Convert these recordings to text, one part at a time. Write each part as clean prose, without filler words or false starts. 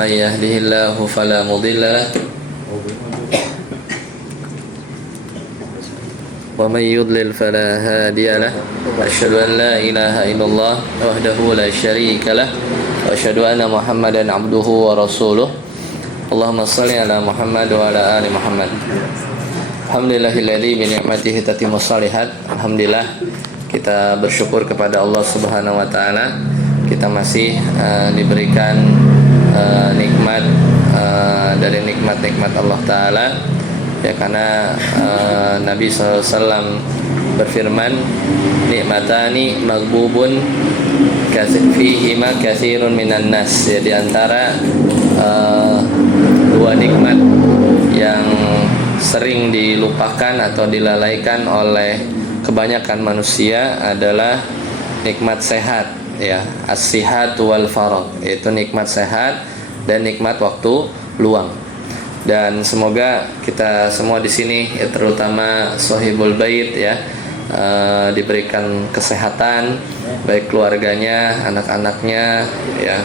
من يهده الله فلا مضل له ومن يضلل فلا هادي له وأشهد أن لا إله إلا الله وحده لا شريك له وأشهد أن محمدا عبده ورسوله اللهم صل على محمد وعلى آل محمد. Alhamdulillahilladzi bi ni'matihi tatimmus shalihat. Alhamdulillah, kita bersyukur kepada Allah Subhanahu wa taala. Kita masih diberikan nikmat dari nikmat-nikmat Allah taala. Ya, karena Nabi SAW berfirman, nikmatani maghbubun fihima katsirun minan nas. Ya, di antara dua nikmat yang sering dilupakan atau dilalaikan oleh kebanyakan manusia adalah nikmat sehat, ya, as-sihat wal faragh, yaitu nikmat sehat dan nikmat waktu luang. Dan semoga kita semua di sini, ya, terutama sahibul bait, ya, diberikan kesehatan, baik keluarganya, anak-anaknya, ya,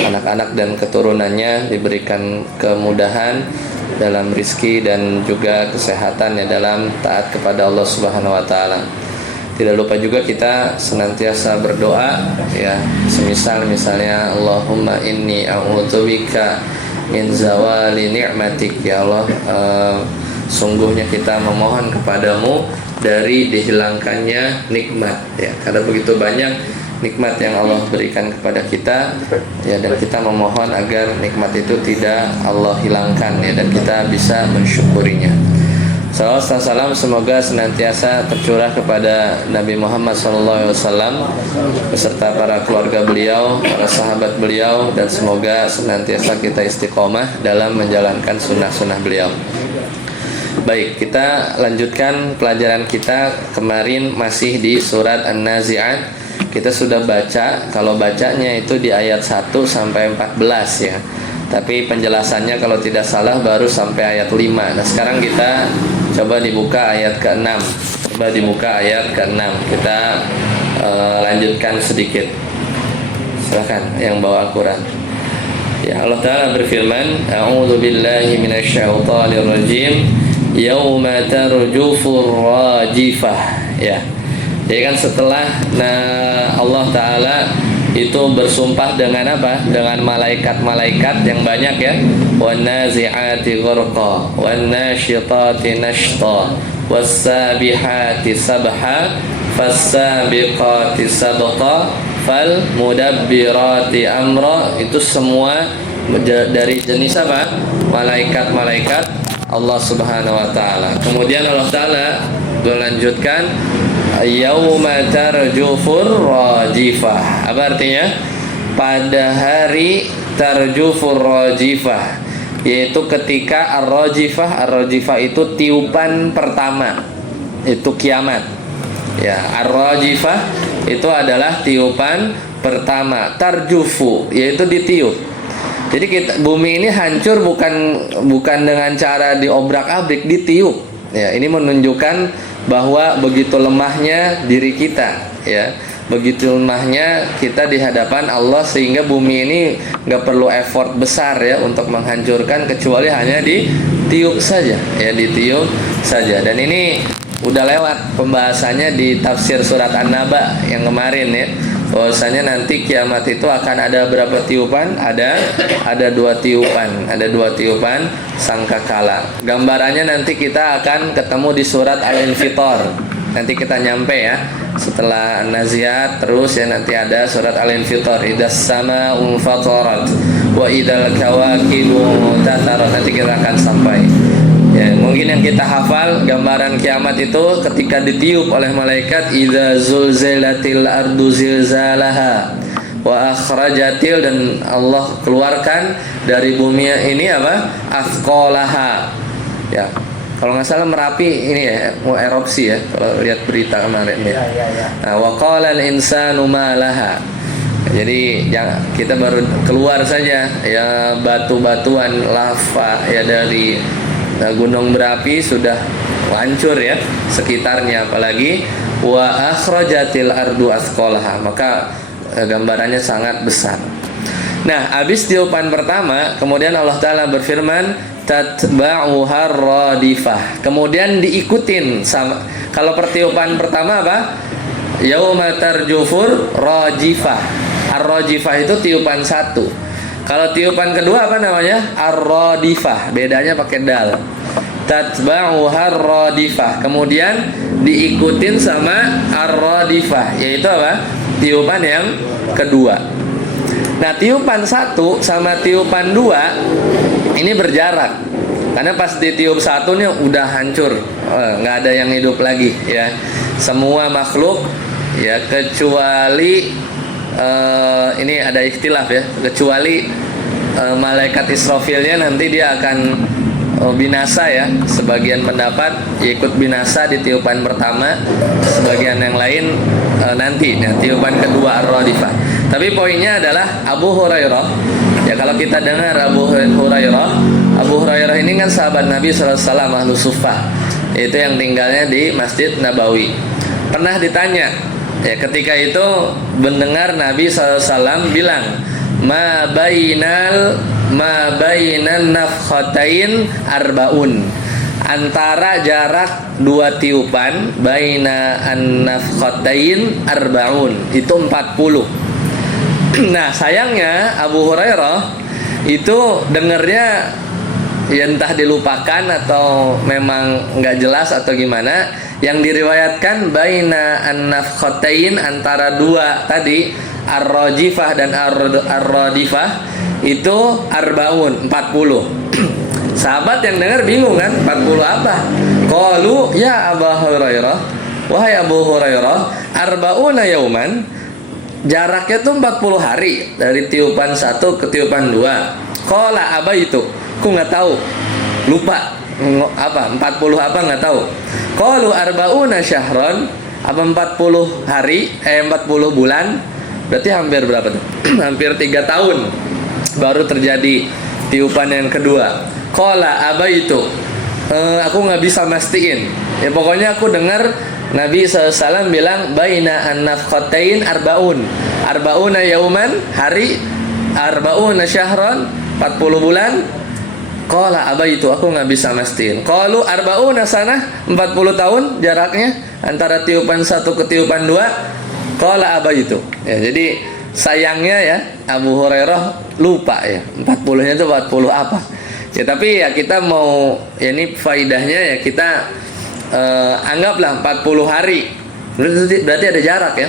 anak-anak dan keturunannya diberikan kemudahan dalam rizki dan juga kesehatan, ya, dalam taat kepada Allah Subhanahu wa taala. Tidak lupa juga kita senantiasa berdoa, ya, misalnya Allahumma inni a'udzubika min zawali ni'matik, ya Allah, sungguhnya kita memohon kepadamu dari dihilangkannya nikmat, ya, karena begitu banyak nikmat yang Allah berikan kepada kita, ya, dan kita memohon agar nikmat itu tidak Allah hilangkan, ya, dan kita bisa mensyukurinya. Salawat dan salam semoga senantiasa tercurah kepada Nabi Muhammad SAW beserta para keluarga beliau, para sahabat beliau, dan semoga senantiasa kita istiqomah dalam menjalankan sunnah-sunnah beliau. Baik, kita lanjutkan pelajaran kita. Kemarin masih di surat An-Nazi'at. Kita sudah baca, kalau bacanya itu di ayat 1 sampai 14, ya. Tapi penjelasannya kalau tidak salah baru sampai ayat 5. Nah, sekarang kita coba dibuka ayat ke-6. Kita lanjutkan sedikit. Silakan yang bawa Al-Quran. Ya, Allah Ta'ala berfirman, A'udzu billahi minasyaitonir rajim. Yauma tarjufur rajifah. Ya. Jadi kan setelah Allah Ta'ala itu bersumpah dengan apa? Dengan malaikat-malaikat yang banyak, ya. Wan nazi'ati gharqa, wan nasyitati nashta, was-sabihati sabha, fas-sabiqati sabqa, fal mudabbirati amra. Itu semua dari jenis apa? Malaikat-malaikat Allah Subhanahu wa taala. Kemudian Allah Ta'ala melanjutkan yauma tarjufur rajifah. Apa artinya? Pada hari tarjufur rajifah, yaitu ketika ar-rajifah. Ar-rajifah itu tiupan pertama, itu kiamat. Ya, ar-rajifah itu adalah tiupan pertama. Tarjufu yaitu ditiup. Jadi bumi ini hancur bukan dengan cara diobrak-abrik, ditiup. Ya, ini menunjukkan bahwa begitu lemahnya diri kita, ya, begitu lemahnya kita di hadapan Allah, sehingga bumi ini nggak perlu effort besar, ya, untuk menghancurkan, kecuali hanya ditiup saja, ya, ditiup saja. Dan ini udah lewat pembahasannya di tafsir surat An-Naba yang kemarin, ya, bahwasanya nanti kiamat itu akan ada berapa tiupan? Ada dua tiupan sangkakala. Gambarannya nanti kita akan ketemu di surat Al-Infitar. Nanti kita nyampe, ya, setelah An-Nazi'at terus, ya, nanti ada surat Al-Infitar. Idas sama unfatarat wa idal kawakibu tatarat. Nanti kita akan sampai. Ya, mungkin yang kita hafal gambaran kiamat itu ketika ditiup oleh malaikat, idza zulzilatil ardu zilzalaha wa akhrajatil, dan Allah keluarkan dari bumi ini apa? Athqalaha. Ya. Kalau nggak salah Merapi ini, ya, mau erupsi, ya, kalau lihat berita kemarin, ya. Nah, wa qala al-insanu ma laha. Jadi kita baru keluar saja, ya, batu-batuan lava, ya, dari gunung berapi sudah hancur, ya, sekitarnya, apalagi wa akhrajatil ardu athqalaha, maka gambarannya sangat besar. Nah, habis tiupan pertama, kemudian Allah Ta'ala berfirman, tatba'uha radifah. Kemudian diikutin sama, kalau pertiupan pertama apa? Yauma tarjufur rajifah. Ar-rajifah itu tiupan satu. Kalau tiupan kedua apa namanya? Ar-radifah. Bedanya pakai dal. Tatba'uha radifah. Kemudian diikutin sama ar-radifah, yaitu apa? Tiupan yang kedua. Nah, tiupan satu sama tiupan dua ini berjarak, karena pas ditiup satu nih udah hancur, nggak ada yang hidup lagi ya, semua makhluk ya, kecuali ini ada ikhtilaf ya, kecuali malaikat Israfilnya nanti dia akan binasa ya. Sebagian pendapat ikut binasa di tiupan pertama, sebagian yang lain nanti ya, tiupan kedua ar-radifah. Tapi poinnya adalah Abu Hurairah ya, kalau kita dengar Abu Hurairah ini kan sahabat Nabi SAW, ahlu suffah, itu yang tinggalnya di Masjid Nabawi. Pernah ditanya ya, ketika itu mendengar Nabi SAW bilang, ma bainan nafkhatain arbaun, antara jarak dua tiupan, baina an-nafkhatain arbaun, itu 40. Nah, sayangnya Abu Hurairah itu dengernya ya entah dilupakan atau memang nggak jelas atau gimana. Yang diriwayatkan baina an-nafkhatain, antara dua tadi, ar-rajifah dan ar-radifah, itu arbaun, 40. Sahabat yang dengar bingung kan, 40 apa? Qalu ya Abu Hurairah, wahai Abu Hurairah, arbauna yauman, jaraknya tuh 40 hari dari tiupan satu ke tiupan dua. Qala apa itu? Aku nggak tahu, lupa apa 40 apa nggak tahu. Qalu arbauna syahron, apa 40 hari 40 bulan, berarti hampir berapa tuh? Hampir 3 tahun baru terjadi tiupan yang kedua. Qala apa itu? Aku nggak bisa mastiin ya, pokoknya aku dengar Nabi SAW bilang baina an-nafkhatain arbauna yauman, hari, arbauna syahron, 40 bulan. Qala apa itu? Aku nggak bisa mastiin. Qalu arbauna sanah, 40 tahun jaraknya antara tiupan satu ke tiupan dua. Qala apa itu? Ya, jadi sayangnya ya Abu Hurairah lupa ya, 40-nya itu 40 apa. Ya, tapi ya kita mau ya, ini faidahnya ya, kita anggaplah 40 hari. Berarti ada jarak ya.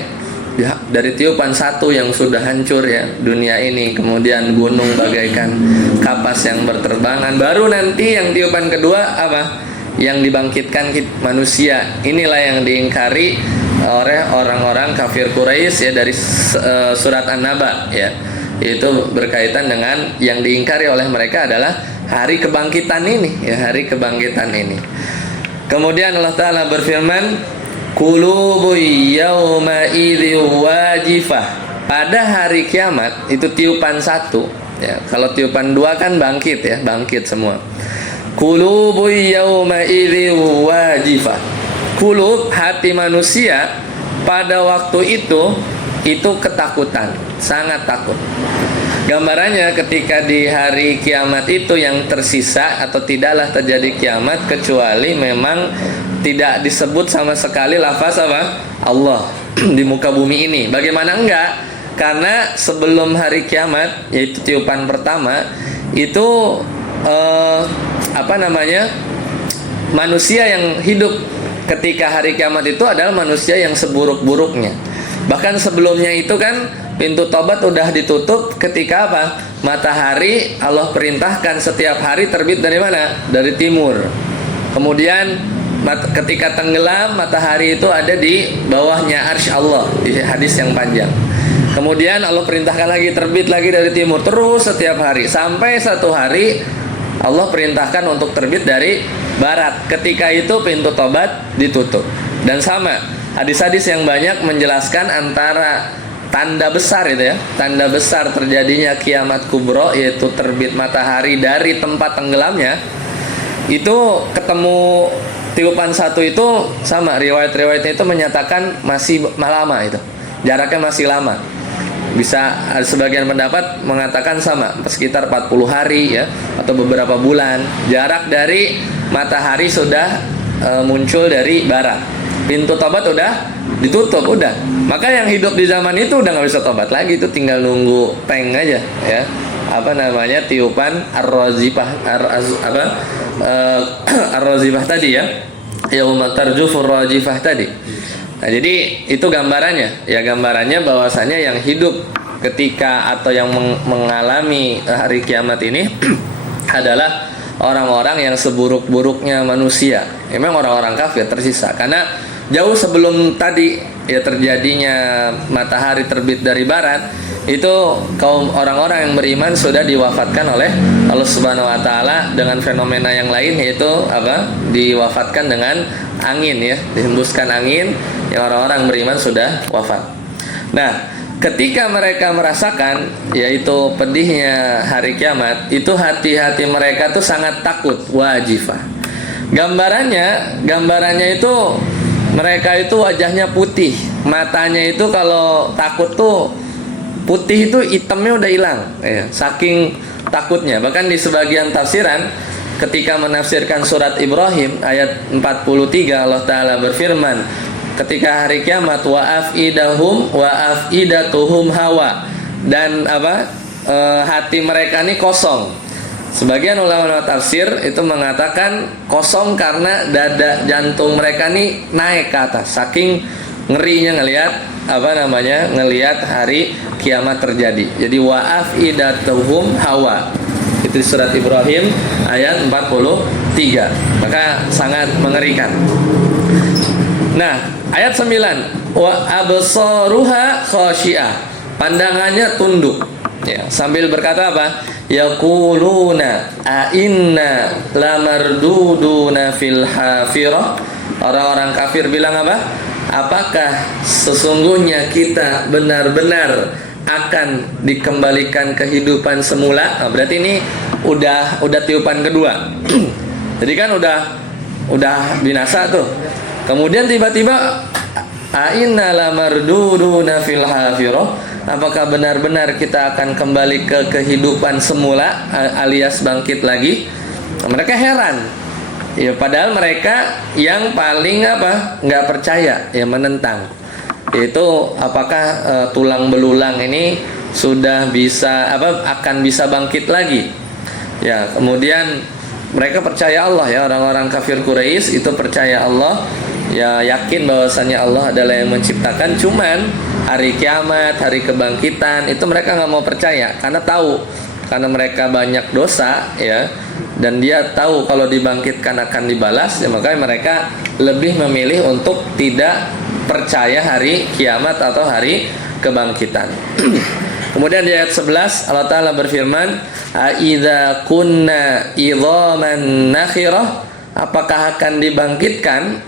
Ya, dari tiupan satu yang sudah hancur ya dunia ini, kemudian gunung bagaikan kapas yang berterbangan, baru nanti yang tiupan kedua apa? Yang dibangkitkan manusia. Inilah yang diingkari oleh orang-orang kafir Quraisy ya, dari surat An-Naba ya. Itu berkaitan dengan yang diingkari oleh mereka adalah hari kebangkitan ini ya, hari kebangkitan ini. Kemudian Allah Ta'ala berfirman, qulubu yawma idzi wajifah. Pada hari kiamat itu tiupan satu ya, kalau tiupan dua kan bangkit ya, bangkit semua. Qulubu yawma idzi wajifah. Qulub, hati manusia pada waktu itu ketakutan, sangat takut. Gambarannya ketika di hari kiamat itu yang tersisa atau tidaklah terjadi kiamat kecuali memang tidak disebut sama sekali lafaz apa? Allah di muka bumi ini. Bagaimana enggak? Karena sebelum hari kiamat, yaitu tiupan pertama, itu manusia yang hidup ketika hari kiamat itu adalah manusia yang seburuk-buruknya. Bahkan sebelumnya itu kan pintu tobat udah ditutup ketika apa? Matahari Allah perintahkan setiap hari terbit dari mana? Dari timur. Kemudian ketika tenggelam, matahari itu ada di bawahnya arsy Allah, di hadis yang panjang. Kemudian Allah perintahkan lagi terbit lagi dari timur, terus setiap hari, sampai satu hari Allah perintahkan untuk terbit dari barat. Ketika itu pintu tobat ditutup. Dan sama, hadis-hadis yang banyak menjelaskan antara tanda besar itu ya, tanda besar terjadinya kiamat kubro, yaitu terbit matahari dari tempat tenggelamnya, itu ketemu tiupan satu itu sama, riwayat-riwayatnya itu menyatakan masih lama, itu jaraknya masih lama. Bisa sebagian pendapat mengatakan sama, sekitar 40 hari ya, atau beberapa bulan jarak dari matahari sudah muncul dari barat. Pintu tobat udah ditutup, udah. Maka yang hidup di zaman itu udah nggak bisa tobat lagi, itu tinggal nunggu peng aja ya. Apa namanya, tiupan ar-razifah, ar-razifah tadi ya, yauma tarjufur rajifah tadi. Nah, jadi itu gambarannya ya, gambarannya bahwasanya yang hidup ketika atau yang mengalami hari kiamat ini adalah orang-orang yang seburuk-buruknya manusia. Memang orang-orang kafir tersisa, karena jauh sebelum tadi ya terjadinya matahari terbit dari barat, itu kaum orang-orang yang beriman sudah diwafatkan oleh Allah Subhanahu wa taala dengan fenomena yang lain, yaitu apa? Diwafatkan dengan angin ya, dihembuskan angin, yang orang-orang beriman sudah wafat. Nah, ketika mereka merasakan yaitu pedihnya hari kiamat, itu hati-hati mereka tuh sangat takut, wajifah. Gambarannya itu mereka itu wajahnya putih, matanya itu kalau takut tuh putih, itu hitamnya udah hilang ya, saking takutnya. Bahkan di sebagian tafsiran ketika menafsirkan surat Ibrahim ayat 43, Allah Ta'ala berfirman ketika hari kiamat, wa afidatuhum hawa, dan hati mereka ini kosong. Sebagian ulama tafsir itu mengatakan kosong karena dada jantung mereka ini naik ke atas, saking ngerinya ngelihat hari kiamat terjadi. Jadi wa afidatuhum hawa, itu surat Ibrahim ayat 43. Maka sangat mengerikan. Nah, ayat 9, wa absaruha khasyiah, pandangannya tunduk ya, sambil berkata apa? Yaquluna a inna lamarduduna fil hafirah. Orang-orang kafir bilang apa? Apakah sesungguhnya kita benar-benar akan dikembalikan kehidupan semula? Nah, berarti ini udah tiupan kedua. Jadi kan udah binasa tuh. Kemudian tiba-tiba aina lamarduduna fil hafirah. Apakah benar-benar kita akan kembali ke kehidupan semula alias bangkit lagi? Mereka heran. Ya, padahal mereka yang paling nggak percaya, ya menentang. Itu apakah tulang belulang ini sudah bisa akan bisa bangkit lagi? Ya, kemudian mereka percaya Allah ya, orang-orang kafir Quraisy itu percaya Allah, ya yakin bahwasanya Allah adalah yang menciptakan. Cuman hari kiamat, hari kebangkitan itu mereka nggak mau percaya, karena tahu, karena mereka banyak dosa ya, dan dia tahu kalau dibangkitkan akan dibalas ya, makanya mereka lebih memilih untuk tidak percaya hari kiamat atau hari kebangkitan. Kemudian di ayat 11 Allah Ta'ala berfirman, "Aidza kunna idzaman nakhirah", apakah akan dibangkitkan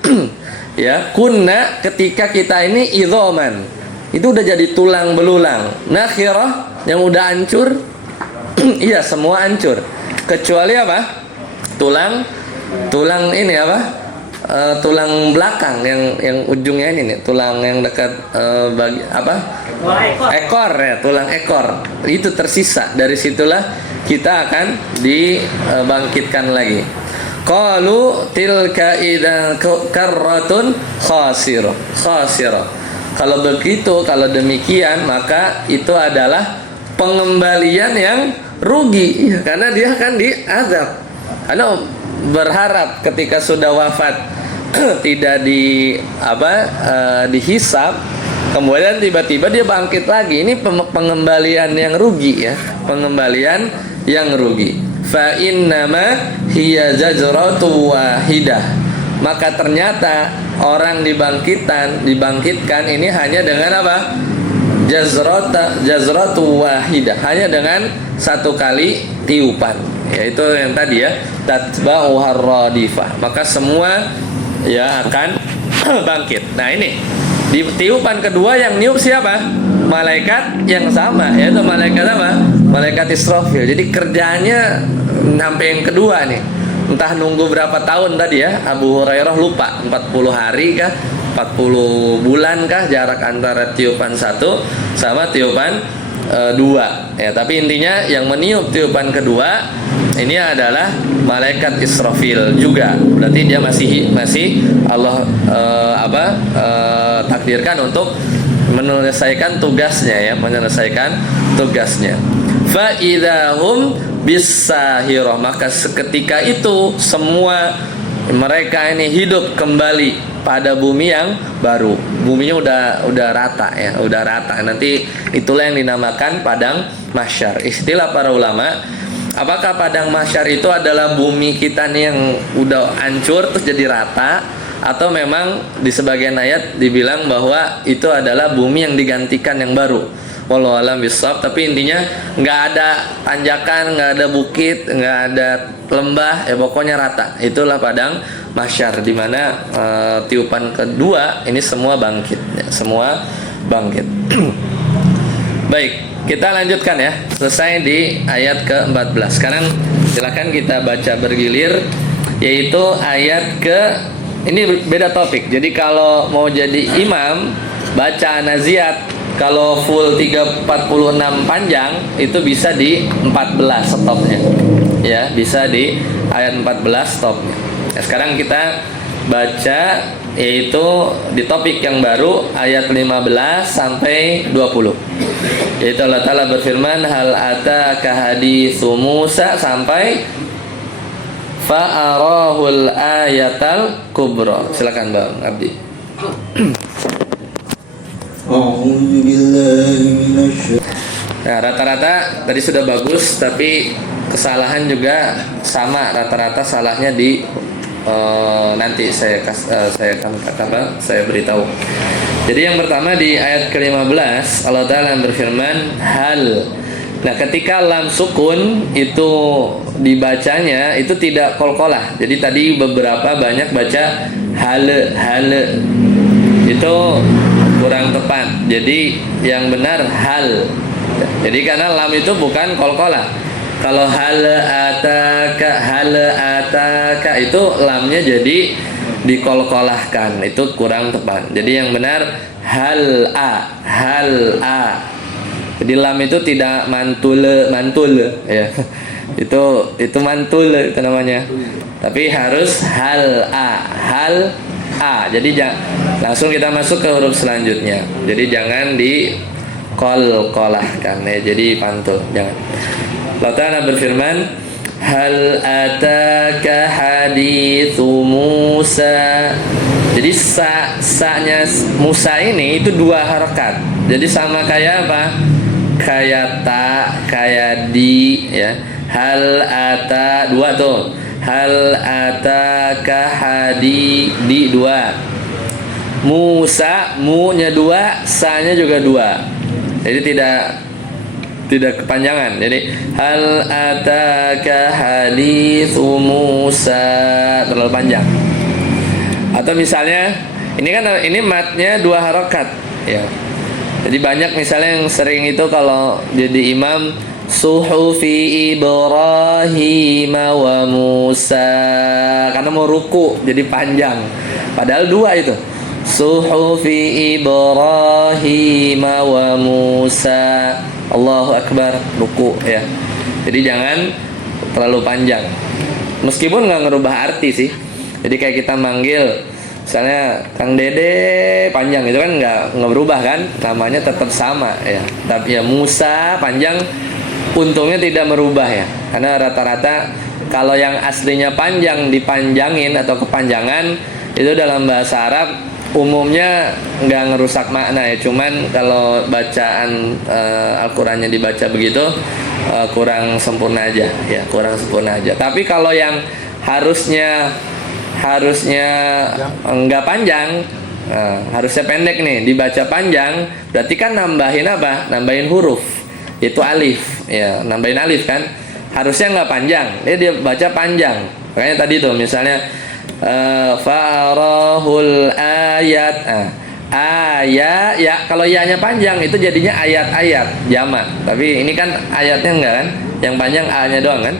ya, kunna ketika kita ini idzaman, itu udah jadi tulang belulang, nakhirah yang udah hancur. Iya, semua hancur kecuali apa? Tulang ini tulang belakang yang ujungnya ini nih, tulang yang dekat ekor ya, tulang ekor itu tersisa. Dari situlah kita akan dibangkitkan lagi. Qalu tilka idzan karratun khasirah. Kalau begitu, kalau demikian, maka itu adalah pengembalian yang rugi ya, karena dia akan diazab. Karena berharap ketika sudah wafat tidak dihisab, kemudian tiba-tiba dia bangkit lagi. Ini pengembalian yang rugi ya, pengembalian yang rugi. Fa innama hiya zajratu wahidah, maka ternyata orang dibangkitkan ini hanya dengan apa? Jazratu wahidah, hanya dengan satu kali tiupan, yaitu yang tadi ya, tatba'u harradifah, maka semua ya akan bangkit. Nah, ini di tiupan kedua yang niup siapa? Malaikat yang sama, yaitu malaikat apa? Malaikat Israfil. Jadi kerjanya sampai yang kedua nih. Entah nunggu berapa tahun tadi ya, Abu Hurairah lupa, 40 hari kah 40 bulan kah jarak antara tiupan satu sama tiupan dua ya. Tapi intinya yang meniup tiupan kedua ini adalah malaikat Israfil juga. Berarti dia masih Allah takdirkan untuk menyelesaikan tugasnya ya, menyelesaikan tugasnya. Fa idahum bisahirah, maka seketika itu semua mereka ini hidup kembali pada bumi yang baru. Buminya udah rata ya, udah rata. Nanti itulah yang dinamakan padang mahsyar. Istilah para ulama, apakah padang mahsyar itu adalah bumi kita nih yang udah hancur terus jadi rata, atau memang di sebagian ayat dibilang bahwa itu adalah bumi yang digantikan yang baru. Wallahu a'lam bishawab. Tapi intinya nggak ada tanjakan, nggak ada bukit, nggak ada lembah, ya pokoknya rata. Itulah padang mahsyar, di mana tiupan kedua ini semua bangkit ya, semua bangkit. Baik, kita lanjutkan ya. Selesai di ayat ke-14. Sekarang silakan kita baca bergilir, yaitu ayat ini beda topik. Jadi kalau mau jadi imam baca naziat, kalau full 346 panjang itu bisa di 14 stopnya. Ya, bisa di ayat 14 stopnya. Nah, sekarang kita baca yaitu di topik yang baru ayat 15 sampai 20. Yaitu Allah Ta'ala berfirman, hal ataka haditsu Musa sampai fa'arahul ayatal kubra. Silakan Bang Abdi. Nah, rata-rata tadi sudah bagus, tapi kesalahan juga sama, rata-rata salahnya di nanti saya beritahu. Jadi yang pertama di ayat ke-15 Allah Ta'ala berfirman hal. Nah, ketika lam sukun itu dibacanya itu tidak qalqalah. Jadi tadi beberapa banyak baca hale. Itu kurang tepat. Jadi yang benar hal. Jadi karena lam itu bukan qalqalah. Kalau hal ataka itu lamnya jadi dikolkolahkan, itu kurang tepat. Jadi yang benar hal a. Jadi lam itu tidak mantul ya. Itu mantul itu namanya. Tapi harus hal a. Jadi langsung kita masuk ke huruf selanjutnya. Jadi jangan dikolkolahkan ya. Jadi pantul, jangan. Allah Ta'ala berfirman hal ataka haditsu Musa. Jadi sa-nya Musa ini itu 2 harakat. Jadi sama kayak apa? Kayak ta, kayak di ya. Hal ata 2 tuh. Hal ataka di 2. Musa, mu-nya 2, sa-nya juga 2. Jadi tidak kepanjangan. Jadi hal ataka haditsu Musa terlalu panjang. Atau misalnya ini matnya 2 harokat ya. Jadi banyak misalnya yang sering itu kalau jadi imam suhufi Ibrahim wa Musa, karena mau ruku jadi panjang. Padahal 2 itu. Suhufi Ibrahim wa Musa. Allahu Akbar, ruku ya. Jadi jangan terlalu panjang. Meskipun nggak ngerubah arti sih. Jadi kayak kita manggil misalnya Kang Dede panjang itu kan nggak berubah kan, namanya tetap sama ya. Tapi ya Musa panjang, untungnya tidak merubah ya. Karena rata-rata kalau yang aslinya panjang dipanjangin atau kepanjangan itu dalam bahasa Arab umumnya nggak ngerusak makna ya. Cuman kalau bacaan Al-Qur'annya dibaca begitu kurang sempurna aja ya, kurang sempurna aja. Tapi kalau yang harusnya nggak panjang, harusnya pendek nih, dibaca panjang, berarti kan nambahin apa? Nambahin huruf, itu alif ya, nambahin alif kan. Harusnya nggak panjang, dia baca panjang. Makanya tadi tuh misalnya farahul ayat, ayat ya, kalau ya-nya panjang itu jadinya ayat-ayat jamak. Tapi ini kan ayatnya enggak kan, yang panjang a-nya doang kan.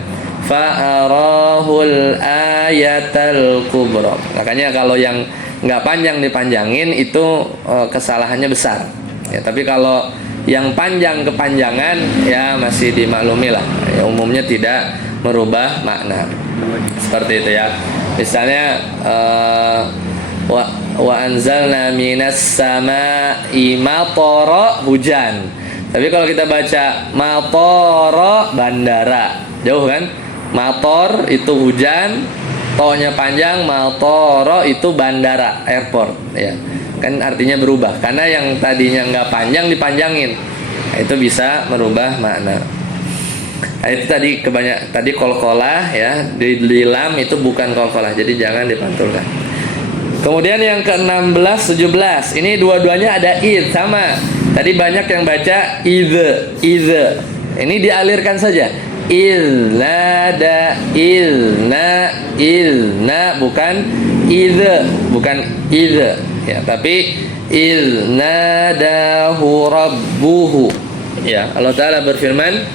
Farahul ayatal kubra. Makanya kalau yang nggak panjang dipanjangin itu kesalahannya besar. Ya, tapi kalau yang panjang kepanjangan ya masih dimaklumi lah. Ya, umumnya tidak merubah makna. Seperti itu ya. Misalnya wa anzalna minas sama'i matara, hujan. Tapi kalau kita baca matara, bandara, jauh kan? Mator itu hujan, to-nya panjang, matara itu bandara, airport ya. Kan artinya berubah karena yang tadinya nggak panjang dipanjangin. Nah, itu bisa merubah makna. Nah, itu tadi qalqalah ya, di lam itu bukan qalqalah, jadi jangan dipantulkan. Kemudian yang ke-16, 17. Ini dua-duanya ada id sama. Tadi banyak yang baca idze. Ini dialirkan saja. Ilnada, ilna bukan idze ya, tapi ilnadahu rabbuhu ya. Allah Ta'ala berfirman,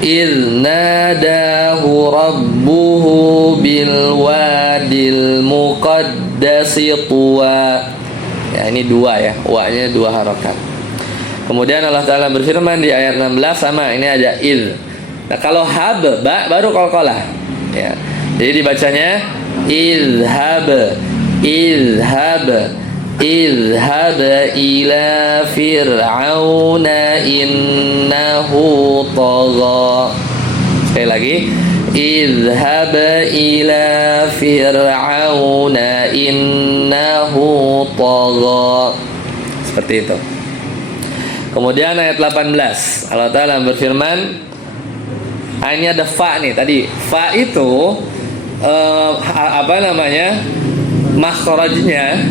ilnadahu rabbuhu bil wadil muqaddasi tuwa ya. Ini dua ya, wa-nya dua harakat. Kemudian Allah Ta'ala berfirman di ayat 16 sama, ini ada id. Nah kalau hab, ba baru qalqalah ya. Jadi dibacanya izhab ila fir'auna innahu tagha. Sekali lagi, izhab ila fir'auna innahu tagha. Seperti itu. Kemudian ayat 18 Allah Ta'ala berfirman, ini ada fa nih. Tadi fa itu makhrajnya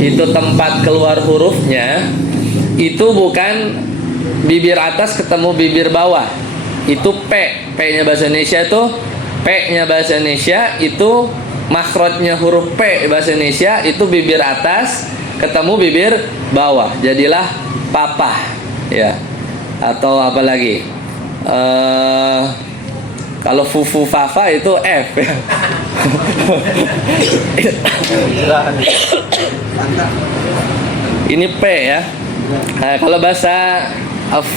itu tempat keluar hurufnya itu bukan bibir atas ketemu bibir bawah. Itu P-nya bahasa Indonesia itu P-nya bahasa Indonesia itu makhrajnya huruf P bahasa Indonesia itu bibir atas ketemu bibir bawah. Jadilah papa ya. Atau apa lagi? Kalau fufu fafa itu F ya. Ini P ya. Nah, kalau bahasa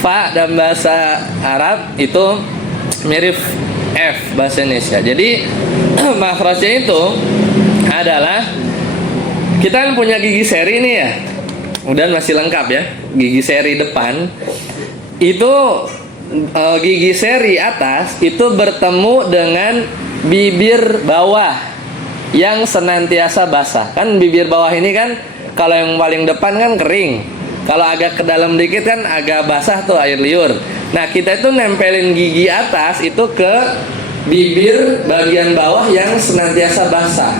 fa dan bahasa Arab itu mirip F bahasa Indonesia. Jadi makhrajnya itu adalah, kita kan punya gigi seri nih ya. Kemudian masih lengkap ya, gigi seri depan itu gigi seri atas itu bertemu dengan bibir bawah yang senantiasa basah. Kan bibir bawah ini kan kalau yang paling depan kan kering, kalau agak ke dalam dikit kan agak basah tuh, air liur. Nah kita itu nempelin gigi atas itu ke bibir bagian bawah yang senantiasa basah.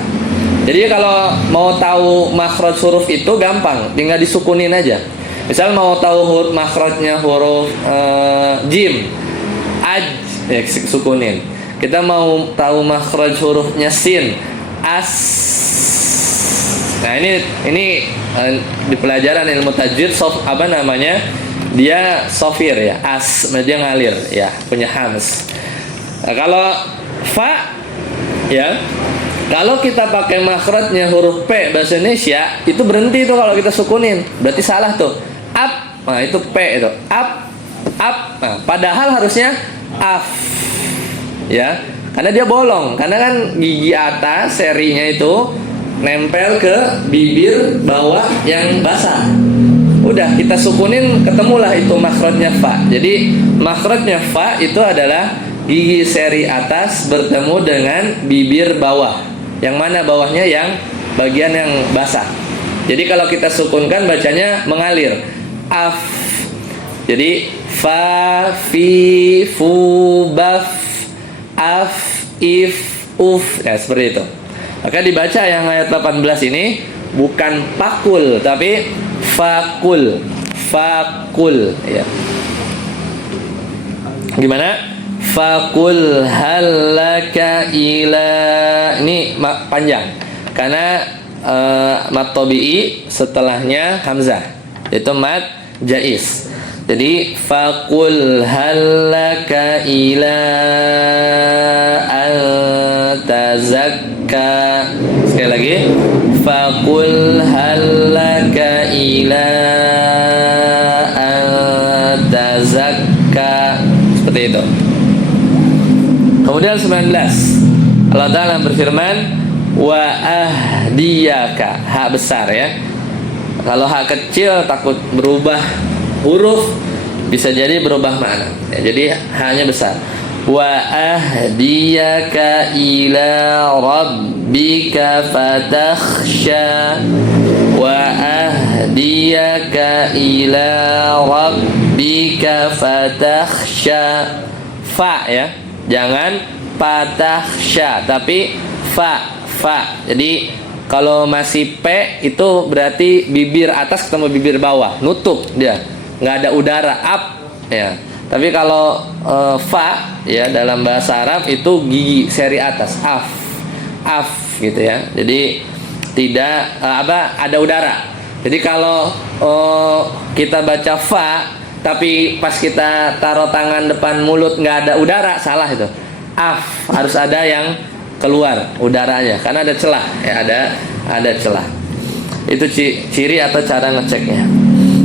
Jadi kalau mau tahu makhraj huruf itu gampang, tinggal disukunin aja. Misal mau tahu makhrajnya huruf jim, aj, ya sukunin. Kita mau tahu makhraj hurufnya sin, as. Nah ini di pelajaran ilmu tajwid dia sofir ya, as, dia ngalir ya, punya hams. Nah, kalau fa ya, kalau kita pakai makhrajnya huruf P bahasa Indonesia itu berhenti tuh kalau kita sukunin, berarti salah tuh. Up, nah itu P itu, up. Nah, padahal harusnya af, ya, karena dia bolong, karena kan gigi atas serinya itu nempel ke bibir bawah yang basah. Udah kita sukunin, ketemulah itu makhrajnya fa. Jadi makhrajnya fa itu adalah gigi seri atas bertemu dengan bibir bawah. Yang mana bawahnya yang bagian yang basah. Jadi kalau kita sukunkan bacanya mengalir. Af. Jadi fa, fi, fu, baf, af, if, uf. Ya seperti itu. Maka dibaca yang ayat 18 ini bukan pakul tapi fakul. Fakul ya. Gimana? Fakul halaka ila, ini panjang karena mat tabi'i setelahnya hamzah, itu mat jaiz. Jadi fakul halaka ila antazakka. Sekali lagi, faqul halaka ila an tazakka. Seperti itu. Kemudian 19, Allah Ta'ala berfirman, wa ahdiyaka, hak besar ya. Kalau hak kecil takut berubah huruf, bisa jadi berubah makna ya, jadi hanya besar. Wa ahdiyaka ila rabbika fatakhsha, wa ahdiyaka ila rabbika fatakhsha. Fa ya, jangan fatakhsha, tapi fa. Jadi kalau masih P itu berarti bibir atas ketemu bibir bawah, nutup dia, nggak ada udara, up ya. Tapi kalau fa ya dalam bahasa Arab itu gigi seri atas, af gitu ya. Jadi tidak ada udara. Jadi kalau kita baca fa tapi pas kita taruh tangan depan mulut nggak ada udara, salah itu. Af, harus ada yang keluar udaranya karena ada celah ya, ada celah. Itu ciri atau cara ngeceknya.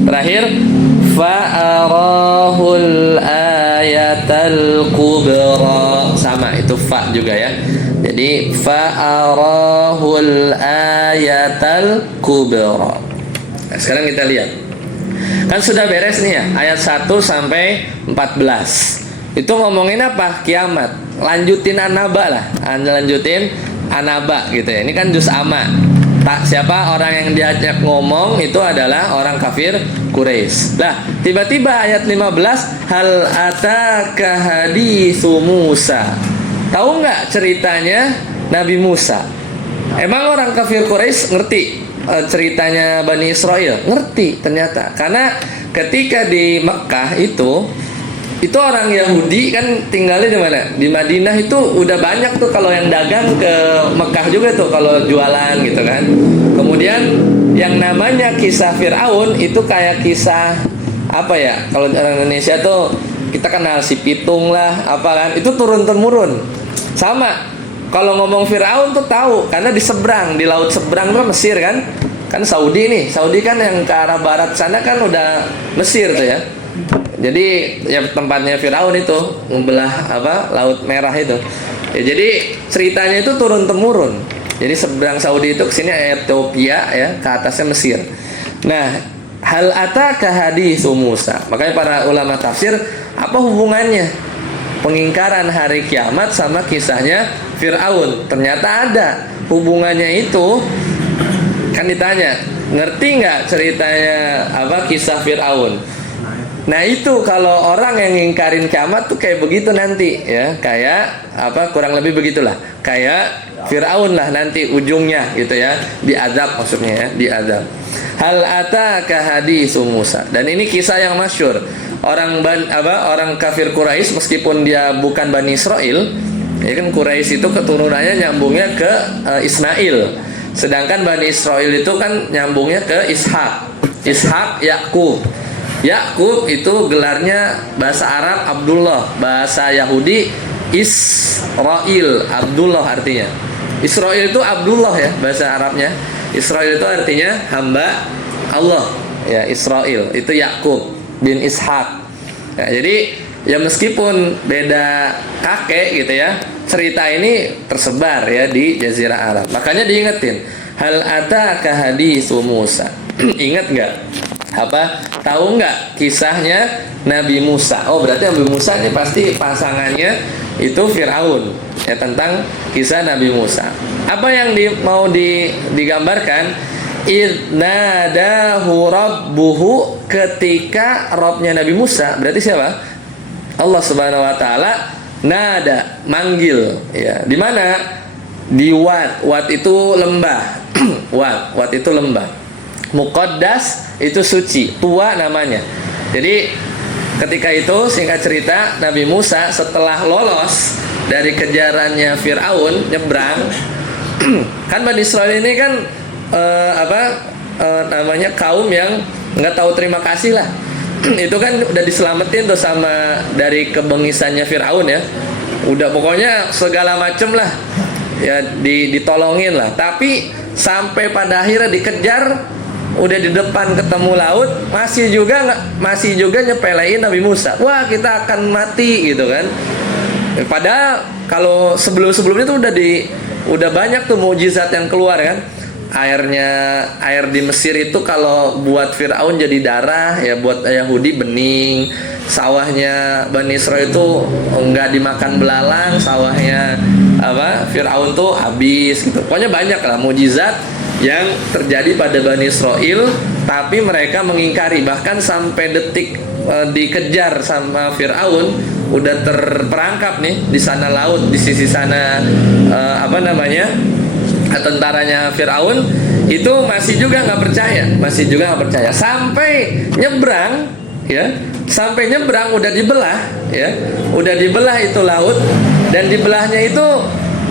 Terakhir, fa'arahul ayatal kubra, sama itu fa juga ya. Jadi fa'arahul ayatal kubra. Nah, sekarang kita lihat. Kan sudah beres nih ya, ayat 1 sampai 14. Itu ngomongin apa? Kiamat. Lanjutin An-Naba lah. Lanjutin An-Naba gitu ya. Ini kan juz amma. Siapa orang yang diajak ngomong itu adalah orang kafir Quraisy. Nah, tiba-tiba ayat 15, hal ataka haditsu Musa. Tahu nggak ceritanya Nabi Musa? Emang orang kafir Quraisy ngerti ceritanya Bani Israel? Ngerti ternyata. Karena ketika di Mekah itu orang Yahudi kan tinggalnya di mana? Di Madinah itu udah banyak tuh kalau yang dagang ke Mekah juga tuh kalau jualan gitu kan. Kemudian yang namanya kisah Fir'aun itu kayak kisah apa ya? Kalau orang Indonesia tuh kita kenal si Pitung lah, apa kan? Itu turun-temurun. Sama. Kalau ngomong Fir'aun tuh tahu karena di seberang, di laut seberang tuh Mesir kan? Kan Saudi nih. Saudi kan yang ke arah barat sana kan udah Mesir tuh ya. Jadi ya tempatnya Firaun itu membelah Laut Merah itu. Ya, jadi ceritanya itu turun temurun. Jadi seberang Saudi itu kesini Ethiopia ya, ke atasnya Mesir. Nah, hal ataka haditsu Musa. Makanya para ulama tafsir, apa hubungannya pengingkaran hari kiamat sama kisahnya Firaun? Ternyata ada hubungannya itu. Kan ditanya, ngerti nggak ceritanya kisah Firaun? Nah itu kalau orang yang ngingkarin kiamat tuh kayak begitu nanti ya, kayak kurang lebih begitulah, kayak Fir'aun lah nanti ujungnya gitu ya, diazab maksudnya ya, diazab. Hal ataka haditsu Musa, dan ini kisah yang masyhur. Orang kafir Quraisy meskipun dia bukan Bani Israel, ya kan Quraisy itu keturunannya nyambungnya ke Ismail, sedangkan Bani Israel itu kan nyambungnya ke Ishak, Yakub. Yakub itu gelarnya bahasa Arab Abdullah, bahasa Yahudi Israel, Abdullah artinya. Israel itu Abdullah ya bahasa Arabnya. Israel itu artinya hamba Allah ya, Israel itu Yakub bin Ishak. Nah, jadi ya meskipun beda kakek gitu ya, cerita ini tersebar ya di Jazirah Arab. Makanya diingetin, hal ataka haditsu Musa. Ingat nggak? Tahu nggak kisahnya Nabi Musa? Oh berarti Nabi Musa ini pasti pasangannya itu Fir'aun ya, tentang kisah Nabi Musa. Apa yang mau digambarkan? Idnadahu rabbuhu, ketika Robnya Nabi Musa, berarti siapa? Allah Subhanahu Wa Taala. Nada, manggil ya. Di mana? Di Wad itu lembah. Wad itu lembah. Muqaddas itu suci, tua namanya. Jadi ketika itu singkat cerita Nabi Musa setelah lolos dari kejarannya Fir'aun, nyebrang. Kan Bani Israil ini kan namanya kaum yang nggak tahu terima kasih lah. Itu kan udah diselamatin tuh sama dari kebengisannya Fir'aun ya. Udah pokoknya segala macem lah ya, ditolongin lah. Tapi sampai pada akhirnya dikejar, udah di depan ketemu laut, masih juga nyepelein Nabi Musa. Wah, kita akan mati gitu kan. Padahal kalau sebelumnya tuh udah banyak tuh mukjizat yang keluar kan. Air di Mesir itu kalau buat Firaun jadi darah, ya buat Yahudi bening. Sawahnya Bani Israil itu enggak dimakan belalang, sawahnya Firaun tuh habis gitu. Pokoknya banyak lah mukjizat yang terjadi pada Bani Israil, tapi mereka mengingkari. Bahkan sampai detik dikejar sama Firaun, udah terperangkap nih di sana laut, di sisi sana tentaranya Firaun itu masih juga nggak percaya, sampai nyebrang udah dibelah itu laut, dan dibelahnya itu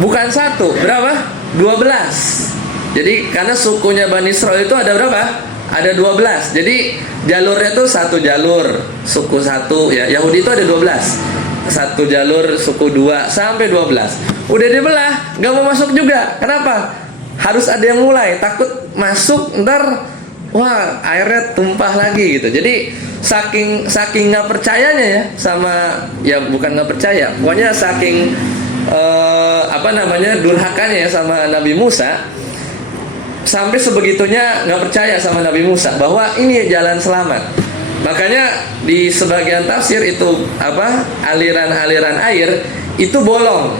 bukan satu, berapa? 12. Jadi karena sukunya Bani Israil itu ada berapa? Ada 12. Jadi jalurnya tuh satu jalur, suku satu ya. Yahudi itu ada 12. Satu jalur, suku 2 sampai 12. Udah dibelah, nggak mau masuk juga. Kenapa? Harus ada yang mulai. Takut masuk ntar wah airnya tumpah lagi gitu. Jadi saking nggak percayanya ya sama, ya bukan nggak percaya, pokoknya saking durhakanya ya sama Nabi Musa, sampai sebegitunya nggak percaya sama Nabi Musa bahwa ini jalan selamat. Makanya di sebagian tafsir itu aliran-aliran air itu bolong.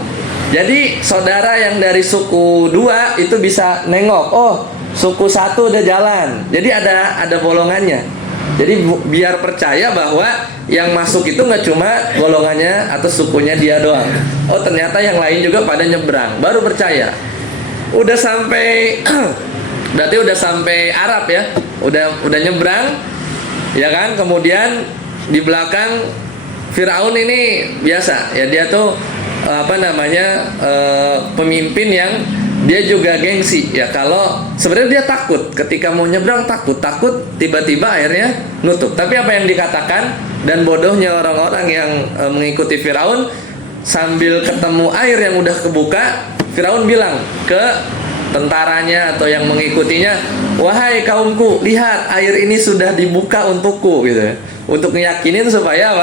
Jadi saudara yang dari suku 2 itu bisa nengok, oh suku 1 udah jalan. Jadi ada bolongannya. Jadi biar percaya bahwa yang masuk itu nggak cuma golongannya atau sukunya dia doang. Oh ternyata yang lain juga pada nyebrang. Baru percaya. Udah sampai berarti udah sampai Arab ya. Udah nyebrang. Ya kan, kemudian di belakang Firaun ini biasa ya, dia tuh pemimpin yang dia juga gengsi ya. Kalau sebenarnya dia takut ketika mau nyebrang, takut tiba-tiba airnya nutup. Tapi apa yang dikatakan, dan bodohnya orang-orang yang mengikuti Firaun, sambil ketemu air yang udah kebuka, Firaun bilang ke tentaranya atau yang mengikutinya, wahai kaumku, lihat air ini sudah dibuka untukku gitu ya. Untuk meyakinin supaya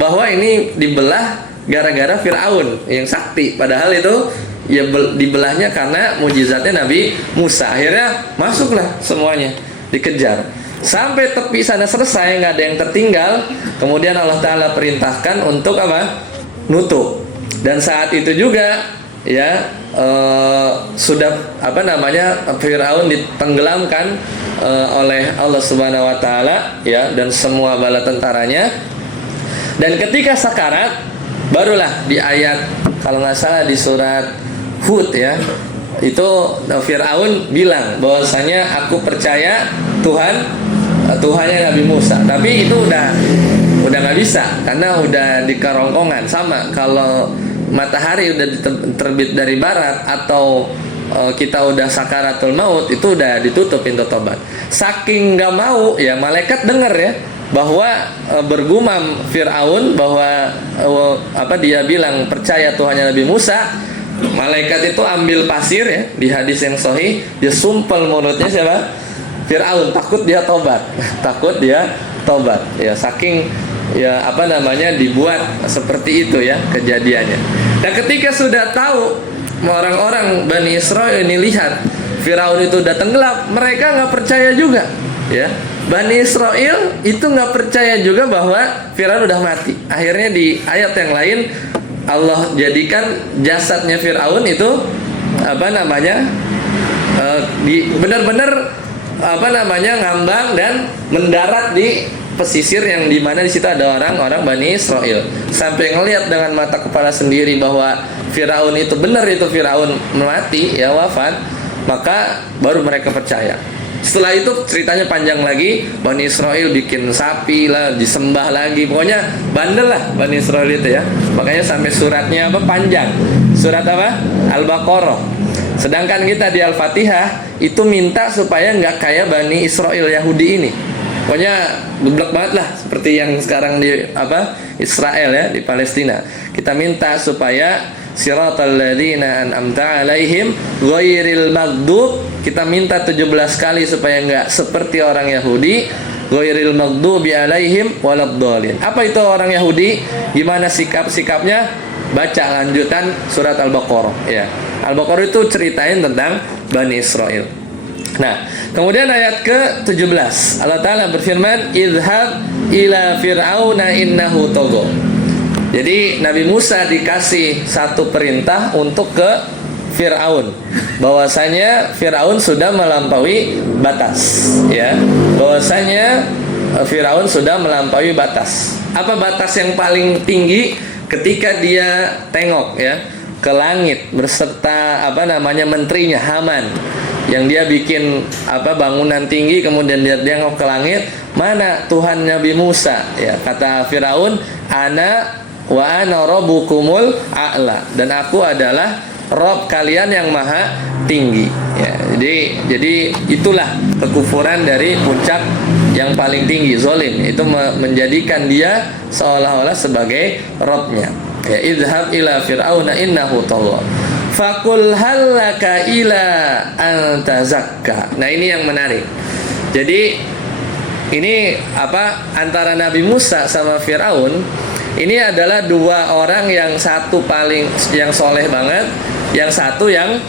bahwa ini dibelah gara-gara Firaun yang sakti, padahal itu ya dibelahnya karena mujizatnya Nabi Musa. Akhirnya masuklah semuanya, dikejar sampai tepi sana selesai, nggak ada yang tertinggal. Kemudian Allah Ta'ala perintahkan untuk nutup. Dan saat itu juga ya sudah Firaun ditenggelamkan oleh Allah Subhanahu wa taala ya, dan semua bala tentaranya. Dan ketika sakarat, barulah di ayat kalau nggak salah di surat Hud ya, itu Firaun bilang bahwasanya aku percaya Tuhannya Nabi Musa. Tapi itu udah nggak bisa karena udah di kerongkongan. Sama kalau matahari udah terbit dari barat atau kita udah sakaratul maut, itu udah ditutup pintu tobat. Saking nggak mau ya, malaikat dengar ya bahwa bergumam Firaun bahwa dia bilang percaya Tuhannya Nabi Musa. Malaikat itu ambil pasir ya, di hadis yang sahih, dia sumpel mulutnya siapa? Firaun, takut dia tobat ya, saking ya dibuat seperti itu ya kejadiannya. Dan ketika sudah tahu orang-orang Bani Israil ini, lihat Firaun itu udah tenggelam, mereka nggak percaya juga ya. Bani Israil itu nggak percaya juga bahwa Firaun udah mati. Akhirnya di ayat yang lain Allah jadikan jasadnya Firaun itu benar-benar ngambang dan mendarat di pesisir yang dimana di situ ada orang-orang Bani Israil. Sampai ngelihat dengan mata kepala sendiri bahwa Firaun itu benar, itu Firaun mati ya, wafat, maka baru mereka percaya. Setelah itu ceritanya panjang lagi. Bani Israil bikin sapi lah, disembah lagi, pokoknya bandel lah Bani Israil itu ya. Makanya sampai suratnya panjang. Surat Al-Baqarah. Sedangkan kita di Al-Fatihah itu minta supaya nggak kayak Bani Israil Yahudi ini. Pokoknya geblek banget lah, seperti yang sekarang di Israel ya, di Palestina. Kita minta supaya siratal ladzina an'amta 'alaihim ghairil maghdub. Kita minta 17 kali supaya enggak seperti orang Yahudi, ghairil maghdubi 'alaihim waladdallin. Apa itu orang Yahudi? Gimana sikapnya? Baca lanjutan surat Al-Baqarah ya. Al-Baqarah itu ceritain tentang Bani Israel. Nah, kemudian ayat ke-17 Allah Ta'ala berfirman, idhab ila fir'auna innahu tagha. Jadi Nabi Musa dikasih satu perintah untuk ke Fir'aun, bahwasanya Fir'aun sudah melampaui batas ya. Bahwasanya Fir'aun sudah melampaui batas. Apa batas yang paling tinggi? Ketika dia tengok ya ke langit beserta menterinya Haman, yang dia bikin bangunan tinggi, kemudian dia tengok ke langit, mana Tuhan Nabi Musa ya. Kata Firaun, ana rabbukumul a'la, dan aku adalah Rob kalian yang maha tinggi ya. Jadi itulah kekufuran dari puncak yang paling tinggi, zalim, itu menjadikan dia seolah-olah sebagai Robnya ya. Idhab ila fir'auna innahu tagha fakul halaka ila antazakka. Nah, ini yang menarik. Jadi ini antara Nabi Musa sama Fir'aun, ini adalah dua orang, yang satu yang soleh banget, yang satu yang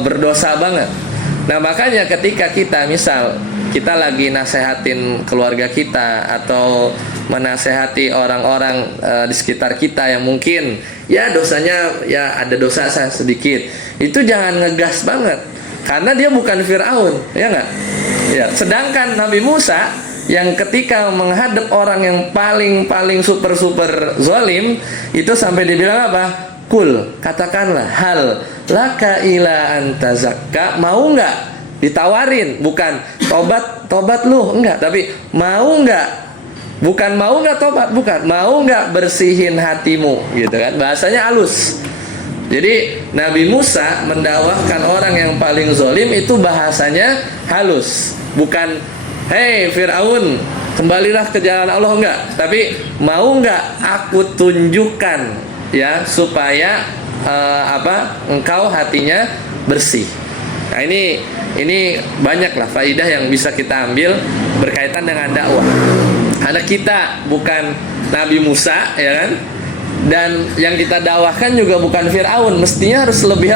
berdosa banget. Nah, makanya ketika kita kita lagi nasehatin keluarga kita atau menasehati orang-orang di sekitar kita yang mungkin ya dosanya ya ada dosa sedikit, itu jangan ngegas banget, karena dia bukan Fir'aun, ya nggak? Ya, sedangkan Nabi Musa yang ketika menghadap orang yang paling super zalim, itu sampai dibilang apa? Kul, katakanlah, hal laka ila antazakka, mau nggak? Ditawarin, bukan tobat lu, enggak, tapi mau nggak? Bukan mau nggak tobat, bukan, mau nggak bersihin hatimu, gitu kan? Bahasanya halus. Jadi Nabi Musa mendakwahkan orang yang paling zalim itu bahasanya halus, bukan hei Fir'aun, kembalilah ke jalan Allah, enggak, tapi mau nggak aku tunjukkan ya supaya engkau hatinya bersih. Nah, ini banyaklah faidah yang bisa kita ambil berkaitan dengan dakwah. Karena kita bukan Nabi Musa, ya kan? Dan yang kita dakwahkan juga bukan Fir'aun, mestinya harus lebih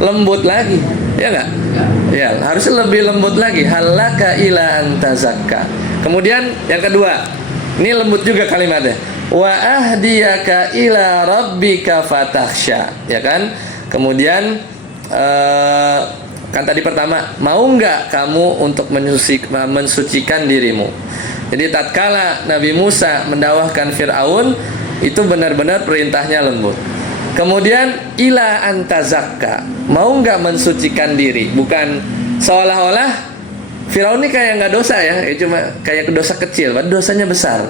lembut lagi, ya enggak? Ya, harus lebih lembut lagi. Halaka ila antazakka. Kemudian yang kedua, ini lembut juga kalimatnya. Wa ahdiyaka ila rabbika fatakhsha, ya kan? Kemudian kan tadi pertama, mau enggak kamu untuk mensucikan dirimu? Jadi tatkala Nabi Musa mendakwahkan Fir'aun, itu benar-benar perintahnya lembut. Kemudian ila antazakka, mau enggak mensucikan diri? Bukan seolah-olah Fir'aun ini kayak enggak dosa ya, cuma kayak dosa kecil, padahal dosanya besar.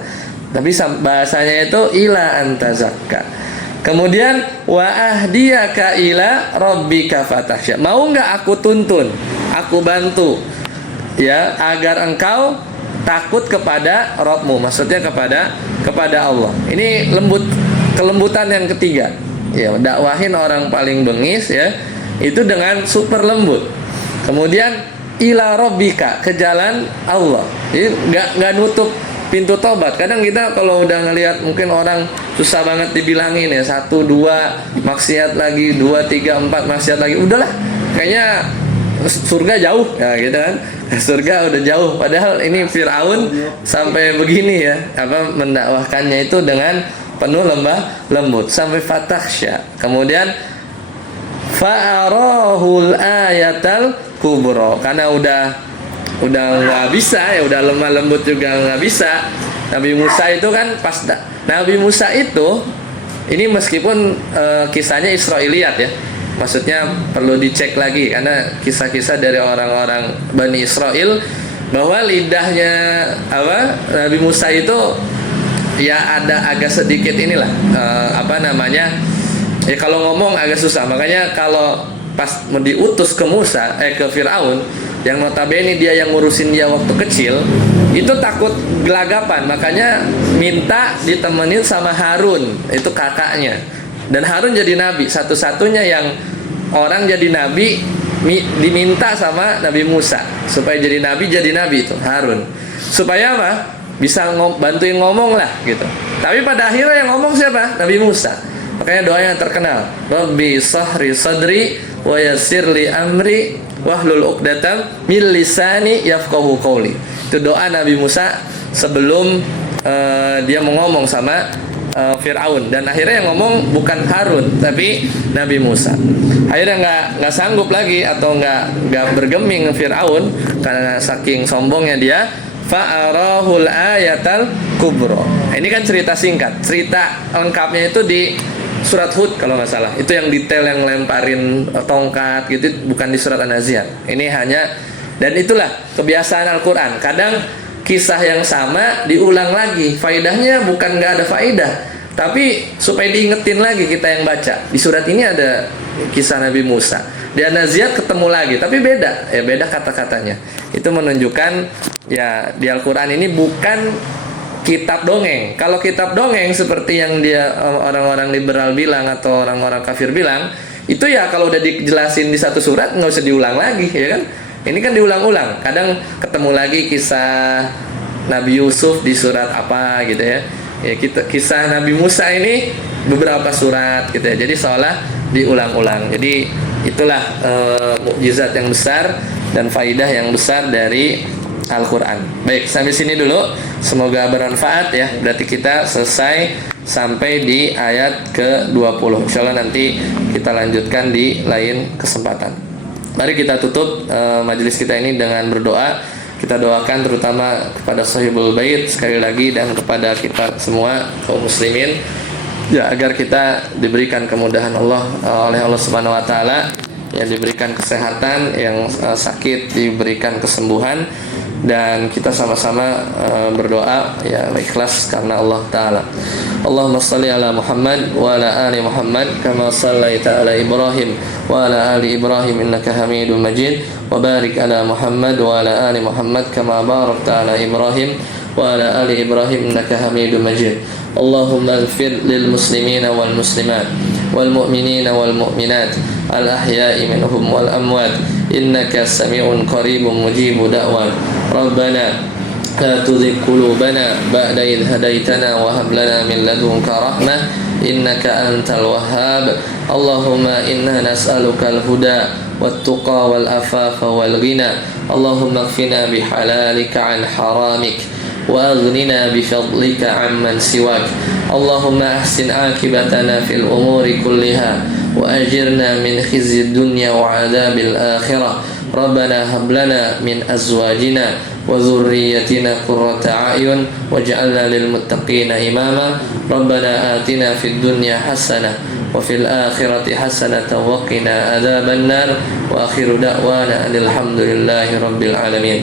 Tapi bahasanya itu ila antazakka. Kemudian wa ahdiyaka ila rabbika fatakhsha, mau enggak aku tuntun, aku bantu ya agar engkau takut kepada Rabbmu, maksudnya kepada Allah. Ini kelembutan yang ketiga. Ya, dakwahin orang paling bengis ya, itu dengan super lembut. Kemudian ila rabbika, ke jalan Allah. Jadi enggak nutup pintu tobat. Kadang kita kalau udah ngelihat mungkin orang susah banget dibilangin ya, 1, 2 maksiat lagi, 2, 3, 4 maksiat lagi, udahlah kayaknya surga jauh ya, gitu kan. Surga udah jauh, padahal ini Fir'aun sampai begini ya, mendakwahkannya itu dengan penuh lembut sampai fatakhsha. Kemudian fa'arahul ayatal kubra, karena udah nggak bisa ya, udah lemah lembut juga nggak bisa. Nabi Musa itu kan Nabi Musa itu ini meskipun kisahnya Israiliyat ya, maksudnya perlu dicek lagi karena kisah-kisah dari orang-orang Bani Israel, bahwa lidahnya Nabi Musa itu ya ada agak sedikit inilah ya kalau ngomong agak susah. Makanya kalau pas diutus ke ke Fir'aun, yang notabene dia yang ngurusin dia waktu kecil, itu takut gelagapan, makanya minta ditemenin sama Harun, itu kakaknya Dan Harun jadi nabi, satu-satunya yang orang jadi nabi diminta sama Nabi Musa supaya jadi nabi itu Harun. Supaya apa? Bisa bantuin ngomong lah gitu. Tapi pada akhirnya yang ngomong siapa? Nabi Musa. Makanya doa yang terkenal, Rabbi sahri sadri wa yassir li amri wahlul 'uqdatam min lisani yafqahu qawli. Itu doa Nabi Musa sebelum dia mau ngomong sama Fir'aun, dan akhirnya yang ngomong bukan Harun tapi Nabi Musa. Akhirnya nggak sanggup lagi atau nggak bergeming Fir'aun karena saking sombongnya dia, fa'arahul ayatal kubro. Ini kan cerita singkat, cerita lengkapnya itu di surat Hud kalau nggak salah. Itu yang detail, yang lemparin tongkat gitu, bukan di surat An-Nazi'at. Ini hanya, dan itulah kebiasaan Al-Quran. Kadang kisah yang sama diulang lagi. Faedahnya bukan nggak ada faedah, tapi supaya diingetin lagi kita yang baca. Di surat ini ada kisah Nabi Musa, di An-Nazi'at ketemu lagi, tapi beda, beda kata-katanya. Itu menunjukkan ya di Al-Quran ini bukan kitab dongeng. Kalau kitab dongeng seperti yang dia orang-orang liberal bilang atau orang-orang kafir bilang, itu ya kalau udah dijelasin di satu surat nggak usah diulang lagi, ya kan? Ini kan diulang-ulang. Kadang ketemu lagi kisah Nabi Yusuf di surat apa gitu ya. Kisah Nabi Musa ini beberapa surat gitu ya. Jadi seolah diulang-ulang. Jadi itulah mukjizat yang besar dan faidah yang besar dari Al-Quran. Baik, sampai sini dulu. Semoga bermanfaat ya. Berarti kita selesai sampai di ayat ke-20. Insyaallah nanti kita lanjutkan di lain kesempatan. Mari kita tutup majelis kita ini dengan berdoa. Kita doakan terutama kepada Sahibul Bait sekali lagi dan kepada kita semua kaum muslimin ya, agar kita diberikan kemudahan Allah oleh Allah Subhanahu wa taala, ya, diberikan kesehatan, yang sakit diberikan kesembuhan, dan kita sama-sama berdoa ya ikhlas karena Allah taala. Allahumma shalli ala Muhammad wa ala ali Muhammad kama shallaita ala Ibrahim wa ala ali Ibrahim innaka Hamidum Majid, wa barik ala Muhammad wa ala ali Muhammad kama barakta ala Ibrahim wa ala ali Ibrahim innaka Hamidum Majid. Allahumma ighfir lil muslimina wal muslimat wal mu'minina wal mu'minat al ahya'i minhum wal amwat innaka sami'un qaribun mujibu da'wat. Rabbana la tuzigh qulubana ba'da idh hadaitana wa hab lana min ladunka rahmah innaka antal wahhab. Allahumma inna nas'aluka al-huda wat-tuqa wal-afafa wal-ghina. Allahumma ighfina bihalalika an haramik wa aghnina bifadlika amman siwak. Allahumma ahsin akibatana fil umuri kulliha wa ajirna min khizyid dunya wa adzabil akhirah. Rabbana hab lana min azwajina wa dhurriyyatina qurrata a'yun waj'alna lil muttaqina imama. Rabbana atina fid dunya hasanah wa fil akhirati hasanatan wa qina adzaban nar. Wa akhiru da'wana alhamdulillahi rabbil alamin.